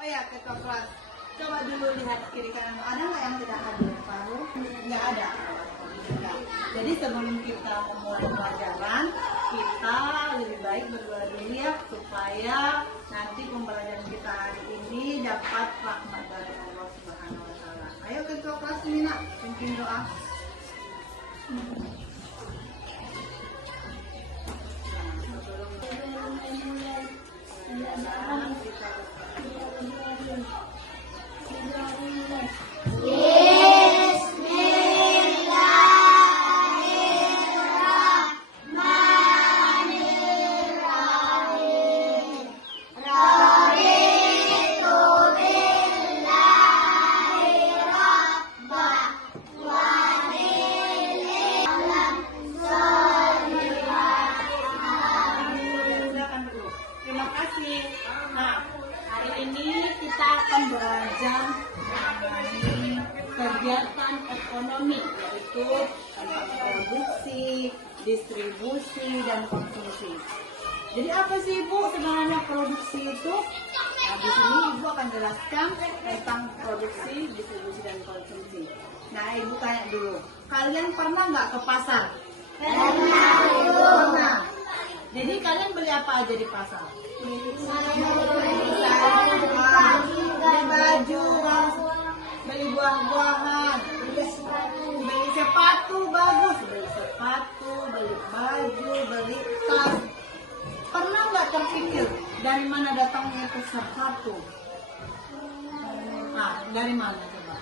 Oh ya, ketua kelas. Coba dulu lihat kiri kanan. Ada nggak yang tidak hadir, Paru? Nggak ada. Nah, jadi sebelum kita memulai pelajaran, kita lebih baik berdoa dulu ya, supaya nanti pembelajaran kita hari ini dapat rahmat dari Allah Subhanahu Wa Taala. Ayo ketua kelas ini nak, pimpin doa. Terima kasih. Nah, hari ini kita akan belajar mengenai kegiatan ekonomi, yaitu tentang produksi, distribusi, dan konsumsi. Jadi apa sih Ibu sebenarnya produksi itu? Nah, di sini Ibu akan jelaskan tentang produksi, distribusi, dan konsumsi. Nah, Ibu tanya dulu, kalian pernah nggak ke pasar? Pernah. Jadi kalian beli apa aja di pasar? Beli baju, beli buah-buahan, beli sepatu bagus, beli sepatu, beli baju, beli tas. Pernah nggak terpikir dari mana datangnya itu sepatu? Nah, dari mana coba?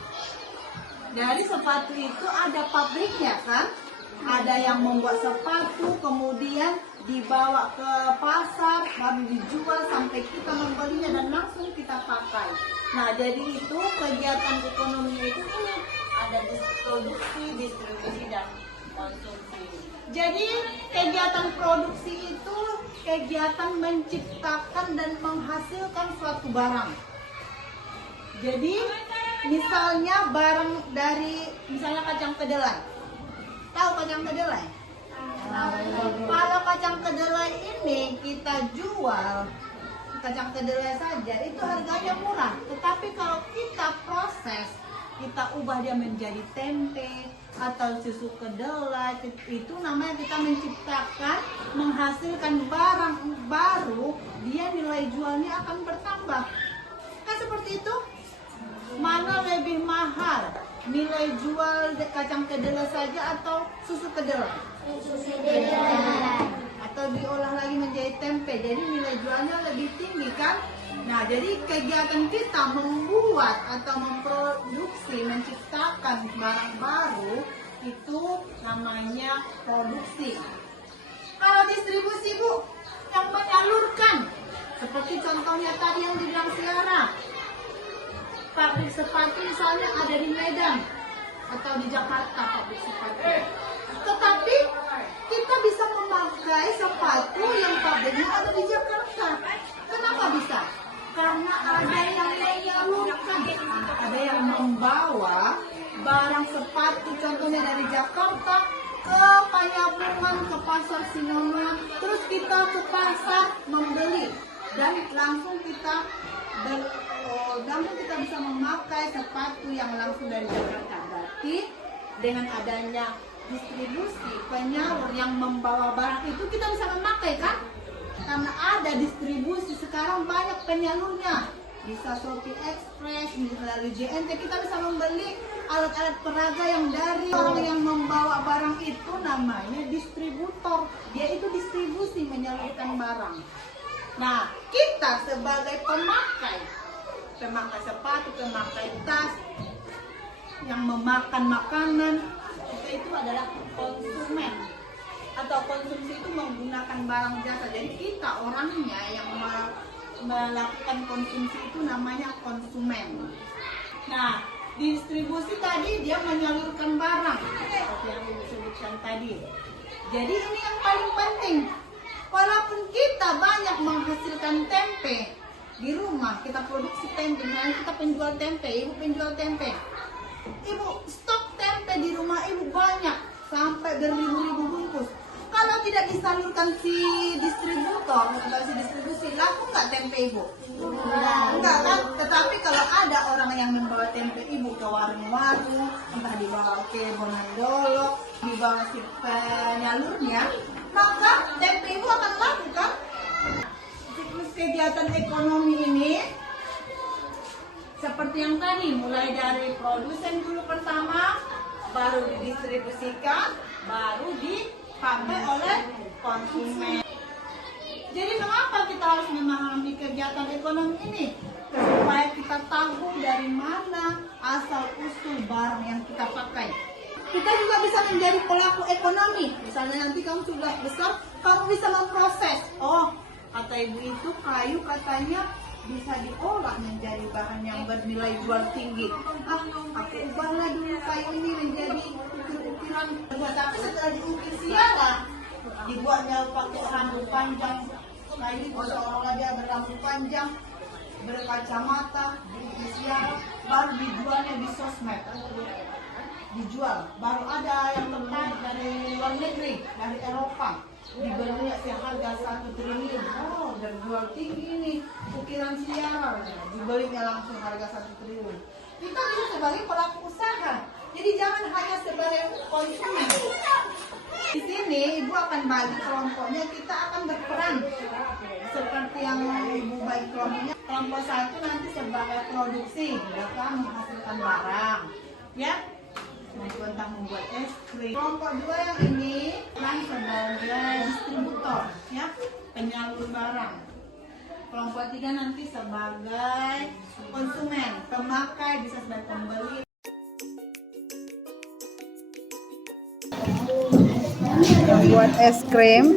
Dari sepatu itu ada pabriknya kan? Ada yang membuat sepatu, kemudian dibawa ke pasar, baru dijual sampai kita membelinya dan langsung kita pakai. Nah, jadi itu kegiatan ekonomi itu ini ada produksi, distribusi, dan konsumsi. Jadi kegiatan produksi itu kegiatan menciptakan dan menghasilkan suatu barang. Jadi misalnya barang dari misalnya kacang kedelai. Tahu kacang kedelai? Kalau kacang kedelai ini kita jual kacang kedelai saja itu harganya murah. Tetapi kalau kita proses, kita ubah dia menjadi tempe atau susu kedelai, itu namanya kita menciptakan, menghasilkan barang baru, dia nilai jualnya akan bertambah. Kan seperti itu? Mana lebih mahal? Nilai jual kacang kedelai saja atau susu kedelai? Susu kedelai. Atau diolah lagi menjadi tempe, jadi nilai jualnya lebih tinggi kan? Nah, jadi kegiatan kita membuat atau memproduksi, menciptakan barang baru itu namanya produksi. Kalau distribusi Bu, yang menyalurkan, seperti contohnya tadi yang dibilang Siara. Pabrik sepatu misalnya ada di Medan atau di Jakarta pabrik sepatu. Tetapi kita bisa memakai sepatu yang pabriknya ada di Jakarta. Kenapa bisa? Karena ada yang menyalurkan, ada yang membawa barang sepatu contohnya dari Jakarta ke Panyabungan, ke pasar Sinoma, terus kita ke pasar membeli dan langsung kita bisa memakai sepatu yang langsung dari Jakarta. Berarti dengan adanya distribusi, penyalur yang membawa barang itu kita bisa memakai kan? Karena ada distribusi, sekarang banyak penyalurnya. Bisa Shopee Express, melalui JNT kita bisa membeli alat-alat peraga yang dari orang yang membawa barang itu namanya distributor. Dia itu distribusi, menyalurkan barang. Nah, kita sebagai pemakai sepatu, pemakai tas, yang memakan makanan, kita itu adalah konsumen. Atau konsumsi itu menggunakan barang jasa. Jadi kita orangnya yang melakukan konsumsi itu namanya konsumen. Nah, distribusi tadi dia menyalurkan barang, seperti yang disebutkan tadi. Jadi ini yang paling penting. Walaupun kita banyak menghasilkan tempe di rumah, kita produksi tempe, misalnya kita penjual tempe, ibu penjual tempe, ibu stok tempe di rumah ibu banyak sampai beribu-ribu bungkus. Kalau tidak disalurkan si distributor atau si distribusi, laku nggak tempe ibu? Enggak kan? Tetapi kalau ada orang yang membawa tempe ibu ke warung-warung, entah dibawa ke Bonandolo, dibawa si penyalurnya, maka tempe ibu akan laku kan? Siklus kegiatan ekonomi ini seperti yang tadi, mulai dari produsen dulu pertama, baru didistribusikan, baru dipakai oleh konsumen. Jadi mengapa kita harus memahami kegiatan ekonomi ini? Supaya kita tahu dari mana asal usul barang yang kita pakai. Kita juga bisa menjadi pelaku ekonomi. Misalnya nanti kamu sudah besar, kamu bisa memproses. Oh, kata ibu itu kayu katanya bisa diolah menjadi bahan yang bernilai jual tinggi. Aku ubahlah dulu kayu ini menjadi ukir-ukiran. Tapi setelah diukir siapa? Dibuatnya pakai rambut panjang. Kayu itu seolah-olah dia berambut panjang, berkacamata, diukir siapa? Baru dijualnya di sosmed. Dijual. Baru ada yang teman dari luar negeri, dari Eropa. Dibeli seharga 1 triliun. Oh, dan jual tinggi ini ukiran sial. Dibelinya langsung harga 1 triliun. Kita bisa sebagai pelaku usaha. Jadi jangan hanya sebagai konsumen. Di sini ibu akan bagi kelompoknya, kita akan berperan seperti yang ibu bagi kelompoknya. Kelompok 1 nanti sebagai produksi, mereka menghasilkan barang, ya. Tentang membuat es krim. Kelompok 2 yang ini peran sebagai distributor, ya, penyalur barang. Kelompok 3 nanti sebagai konsumen, pemakai, bisa sebagai pembeli. Buat es krim.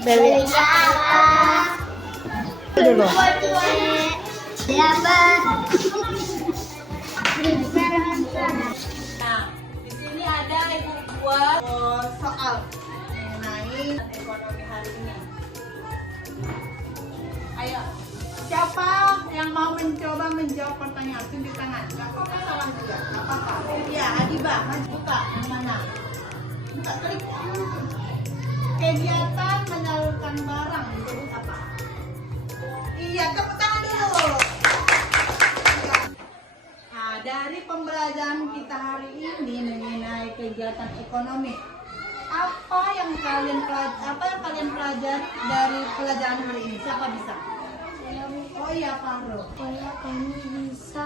Beli dulu. Nah, di sini ada ibu buat soal mengenai ekonomi hari ini. Ayo, siapa yang mau mencoba menjawab pertanyaan? Tunjuk tangan. Apa salah juga? Apa? Ya, Adibah, maju buka. Yang mana? Buka klik. Kegiatan menyalurkan barang disebut apa? Iya, tepuk tangan dulu. Nah, dari pembelajaran kita hari ini mengenai kegiatan ekonomi, apa yang kalian pelajari dari pelajaran hari ini? Siapa bisa? Oh iya, Fahro. Supaya kami bisa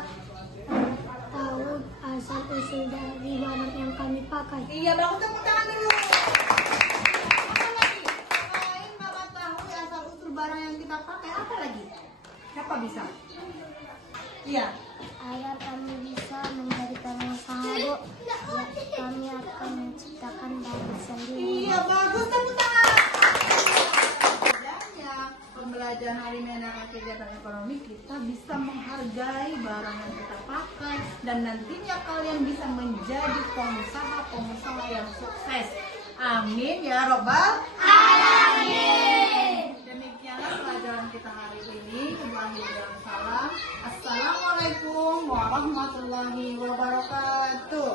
tahu asal usul dari barang yang kami pakai. Iya, bagus, tepuk tangan dulu. Apa lagi? Selain mengetahui asal usul barang yang kita pakai, apa lagi? Siapa bisa? Iya. Agar kami bisa menjadi pengusaha, Bu, ya, kami akan menciptakan barang sendiri. Iya, bagus, tepuk tangan. Pembelajaran hari mengenai kegiatan ekonomi, kita bisa menghargai barang yang kita pakai dan nantinya kalian bisa menjadi pengusaha yang sukses. Amin ya robbal alamin. Demikianlah pelajaran kita hari ini. Assalamualaikum warahmatullahi wabarakatuh.